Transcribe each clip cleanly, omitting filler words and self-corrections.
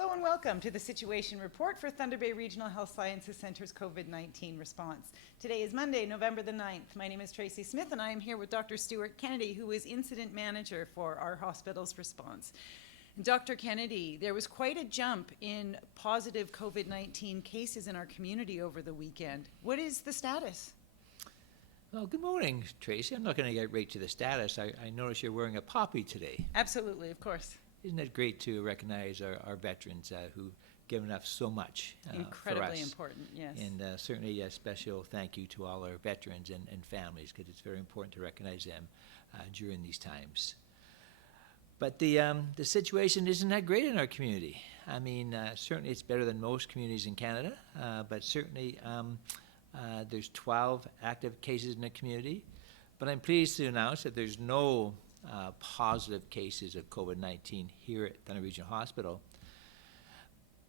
Hello and welcome to the Situation Report for Thunder Bay Regional Health Sciences Centre's COVID-19 response. Today is Monday, November the 9th. My name is Tracie Smith and I am here with Dr. Stewart Kennedy, who is Incident Manager for our hospital's response. Dr. Kennedy, there was quite a jump in positive COVID-19 cases in our community over the weekend. What is the status? Well, good morning, Tracy. I'm not going to get right to the status. I notice you're wearing a poppy today. Absolutely, of course. Isn't it great to recognize our veterans who've given us so much Incredibly for us? important, yes. And certainly a special thank you to all our veterans and families, because it's very important to recognize them during these times. But the situation isn't that great in our community. I mean, certainly it's better than most communities in Canada, but certainly there's 12 active cases in the community. But I'm pleased to announce that there's no positive cases of COVID-19 here at Thunder Regional Hospital.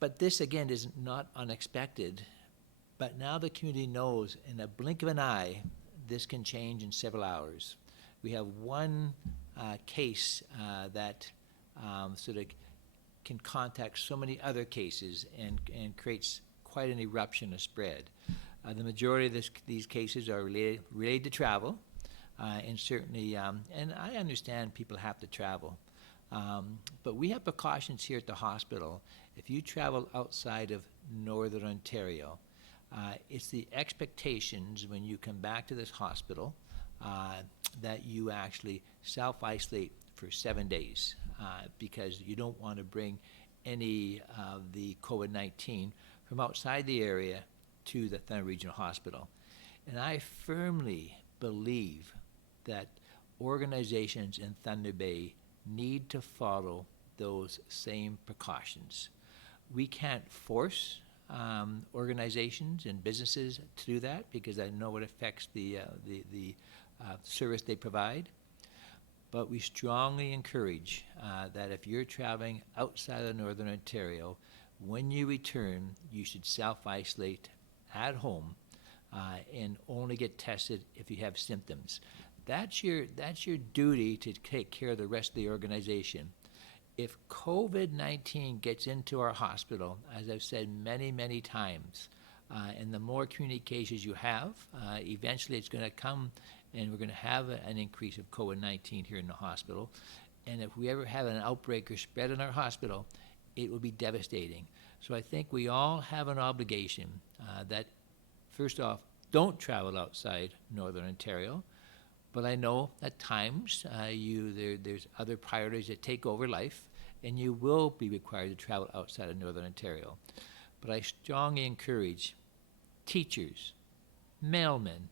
But this, again, is not unexpected. But now the community knows in a blink of an eye, this can change in several hours. We have one case that sort of can contact so many other cases and creates quite an eruption of spread. The majority of these cases are related to travel. And certainly, and I understand people have to travel, but we have precautions here at the hospital. If you travel outside of Northern Ontario, it's the expectations when you come back to this hospital that you actually self-isolate for 7 days because you don't want to bring any of the COVID-19 from outside the area to the Thunder Regional Hospital. And I firmly believe that organizations in Thunder Bay need to follow those same precautions. We can't force organizations and businesses to do that because I know it affects the service they provide. But we strongly encourage that if you're traveling outside of Northern Ontario, when you return, you should self-isolate at home and only get tested if you have symptoms. That's your duty to take care of the rest of the organization. If COVID-19 gets into our hospital, as I've said many, many times, and the more community cases you have, eventually it's going to come and we're going to have an increase of COVID-19 here in the hospital. And if we ever have an outbreak or spread in our hospital, it will be devastating. So I think we all have an obligation that, first off, don't travel outside Northern Ontario. But I know at times there's other priorities that take over life, and you will be required to travel outside of Northern Ontario. But I strongly encourage teachers, mailmen,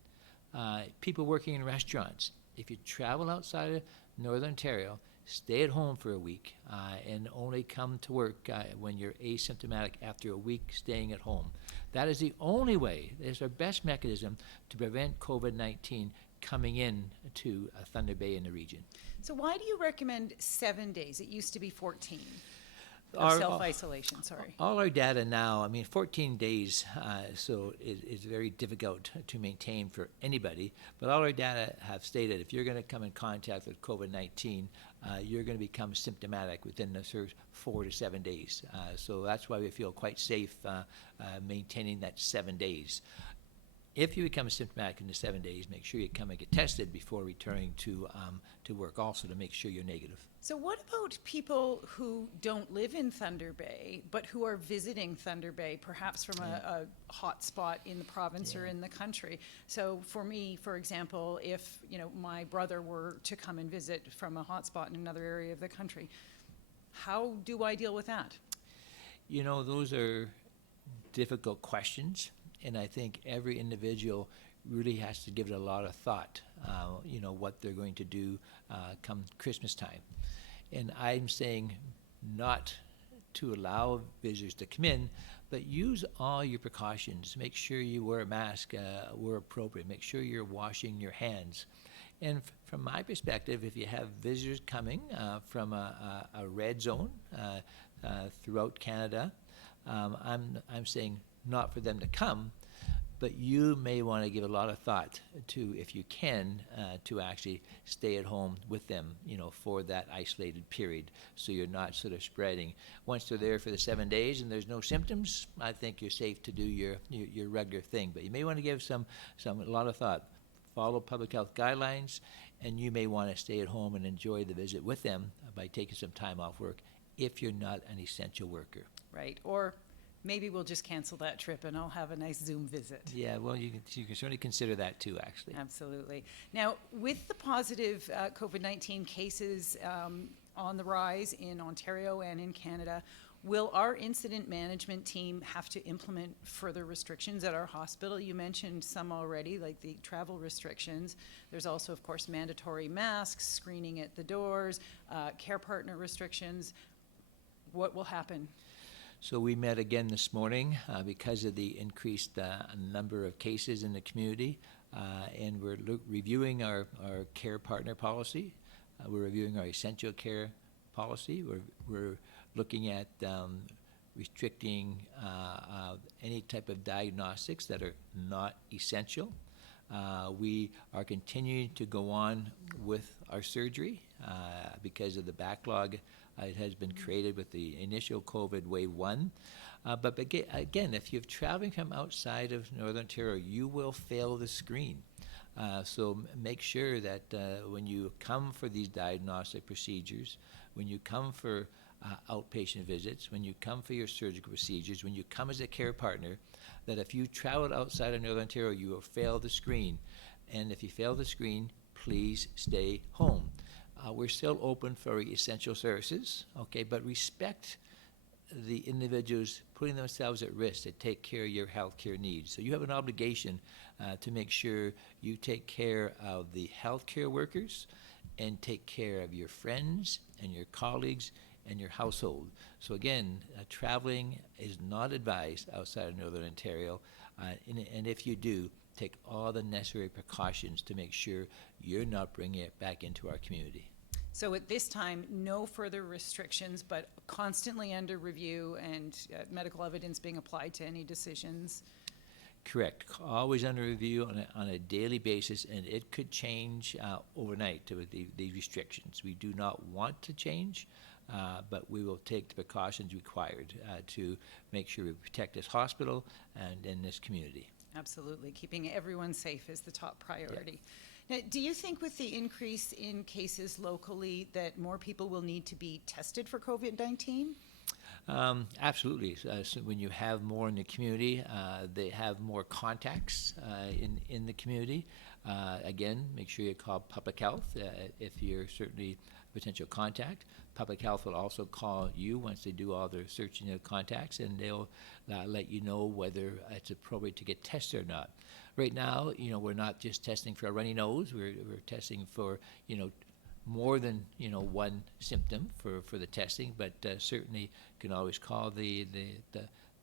people working in restaurants, if you travel outside of Northern Ontario, stay at home for a week and only come to work when you're asymptomatic after a week staying at home. That is the only way, it's our best mechanism to prevent COVID-19 coming in to Thunder Bay in the region. So why do you recommend 7 days? It used to be 14. Self-isolation, sorry. All our data now, I mean, 14 days, so it's very difficult to maintain for anybody, but all our data have stated if you're going to come in contact with COVID-19, you're going to become symptomatic within the first 4 to 7 days. So that's why we feel quite safe maintaining that 7 days. If you become symptomatic in the 7 days, make sure you come and get tested before returning to work also to make sure you're negative. So what about people who don't live in Thunder Bay, but who are visiting Thunder Bay, perhaps from a hot spot in the province or in the country? So for me, for example, if my brother were to come and visit from a hot spot in another area of the country, how do I deal with that? Those are difficult questions. And I think every individual really has to give it a lot of thought, what they're going to do come Christmas time. And I'm saying not to allow visitors to come in, but use all your precautions. Make sure you wear a mask where appropriate. Make sure you're washing your hands. And from my perspective, if you have visitors coming from a red zone throughout Canada, I'm saying not for them to come, but you may want to give a lot of thought to, if you can, to actually stay at home with them, for that isolated period, so you're not sort of spreading. Once they're there for the 7 days and there's no symptoms, I think you're safe to do your regular thing. But you may want to give a lot of thought. Follow public health guidelines, and you may want to stay at home and enjoy the visit with them by taking some time off work if you're not an essential worker. Right, or maybe we'll just cancel that trip and I'll have a nice Zoom visit. Yeah, well, you can certainly consider that too, actually. Absolutely. Now, with the positive COVID-19 cases on the rise in Ontario and in Canada, will our incident management team have to implement further restrictions at our hospital? You mentioned some already, like the travel restrictions. There's also, of course, mandatory masks, screening at the doors, care partner restrictions. What will happen? So we met again this morning because of the increased number of cases in the community, and we're reviewing our care partner policy. We're reviewing our essential care policy. We're looking at restricting any type of diagnostics that are not essential. We are continuing to go on with our surgery because of the backlog it has been created with the initial COVID wave 1. But again, if you're traveling from outside of Northern Ontario, you will fail the screen. So make sure that when you come for these diagnostic procedures, when you come for outpatient visits, when you come for your surgical procedures, when you come as a care partner, that if you traveled outside of Northern Ontario, you will fail the screen. And if you fail the screen, please stay home. We're still open for essential services, okay, but respect the individuals putting themselves at risk to take care of your healthcare needs. So you have an obligation to make sure you take care of the healthcare workers and take care of your friends and your colleagues and your household. So again, traveling is not advised outside of Northern Ontario, and if you do, take all the necessary precautions to make sure you're not bringing it back into our community. So at this time, no further restrictions, but constantly under review and medical evidence being applied to any decisions? Correct. Always under review on a daily basis, and it could change overnight with the restrictions. We do not want to change, but we will take the precautions required to make sure we protect this hospital and in this community. Absolutely. Keeping everyone safe is the top priority. Yeah. Now, do you think with the increase in cases locally that more people will need to be tested for COVID-19? Absolutely. So when you have more in the community, they have more contacts in the community. Again, make sure you call public health if you're certainly a potential contact. Public health will also call you once they do all their searching of contacts, and they'll let you know whether it's appropriate to get tested or not. Right now, we're not just testing for a runny nose. We're testing for, more than one symptom for the testing, but certainly you can always call the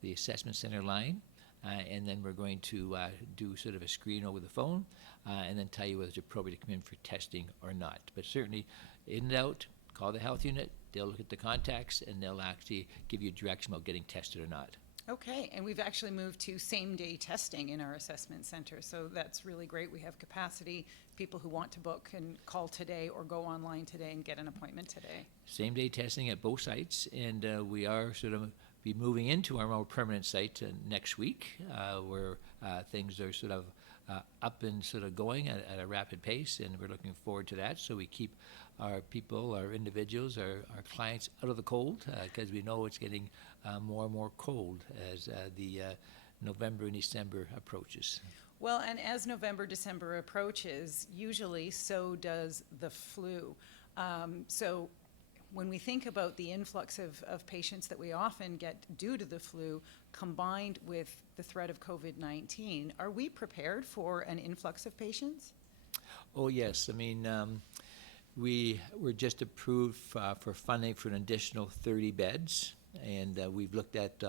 assessment center line, and then we're going to do sort of a screen over the phone, and then tell you whether it's appropriate to come in for testing or not. But certainly, in and out, call the health unit. They'll look at the contacts, and they'll actually give you direction about getting tested or not. Okay, and we've actually moved to same-day testing in our assessment center, so that's really great. We have capacity. People who want to book can call today or go online today and get an appointment today. Same-day testing at both sites, and we are sort of be moving into our more permanent site next week, where things are sort of up and sort of going at a rapid pace, and we're looking forward to that. So we keep our people, our individuals, our clients out of the cold, because we know it's getting more and more cold as the November and December approaches. Well, and as November, December approaches, usually so does the flu. So when we think about the influx of patients that we often get due to the flu, combined with the threat of COVID-19, are we prepared for an influx of patients? Oh, yes. I mean, we were just approved for funding for an additional 30 beds, and we've looked at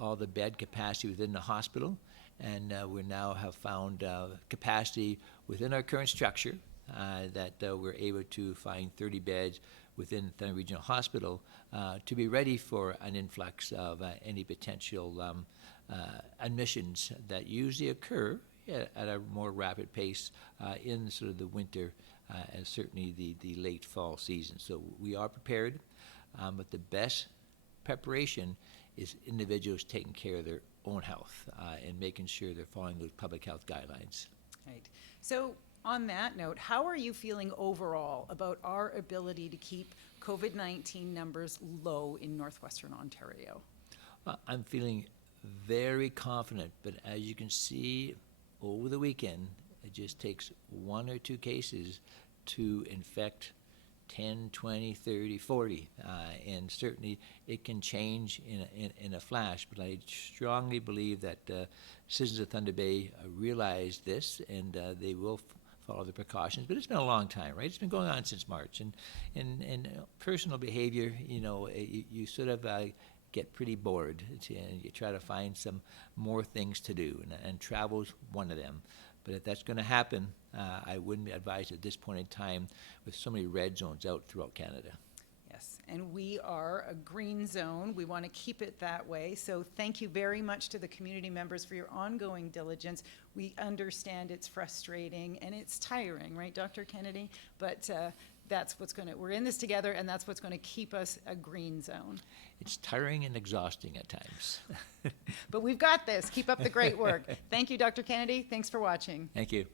all the bed capacity within the hospital, and we now have found capacity within our current structure that we're able to find 30 beds within Thunder Regional Hospital to be ready for an influx of any potential admissions that usually occur at a more rapid pace in sort of the winter and certainly the late fall season. So we are prepared, but the best preparation is individuals taking care of their own health and making sure they're following those public health guidelines. Right. So on that note, how are you feeling overall about our ability to keep COVID-19 numbers low in northwestern Ontario? I'm feeling very confident, but as you can see over the weekend, it just takes 1 or 2 cases to infect 10, 20, 30, 40, and certainly it can change in a flash, but I strongly believe that citizens of Thunder Bay realize this, and they will follow the precautions. But it's been a long time, right? It's been going on since March, and personal behavior, you sort of get pretty bored, and you try to find some more things to do, and travel's one of them. But if that's going to happen, I wouldn't advise at this point in time with so many red zones out throughout Canada. Yes, and we are a green zone. We want to keep it that way. So thank you very much to the community members for your ongoing diligence. We understand it's frustrating and it's tiring, right, Dr. Kennedy? But that's what's going to, we're in this together, and that's what's going to keep us a green zone. It's tiring and exhausting at times. But we've got this. Keep up the great work. Thank you, Dr. Kennedy. Thanks for watching. Thank you.